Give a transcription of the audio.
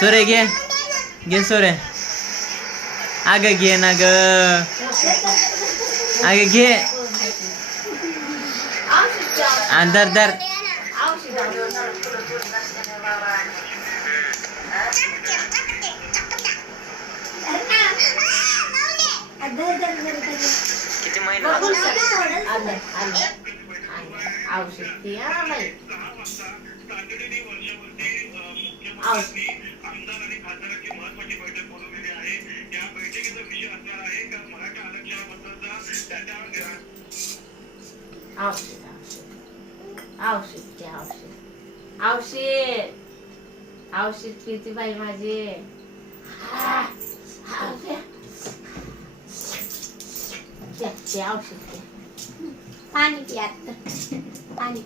सोरे घे सोरे. अगं घे ना ग. अगं घे. धर. किती महिने औषध किती बाई माझी. औषध पाणी पिया पाणी.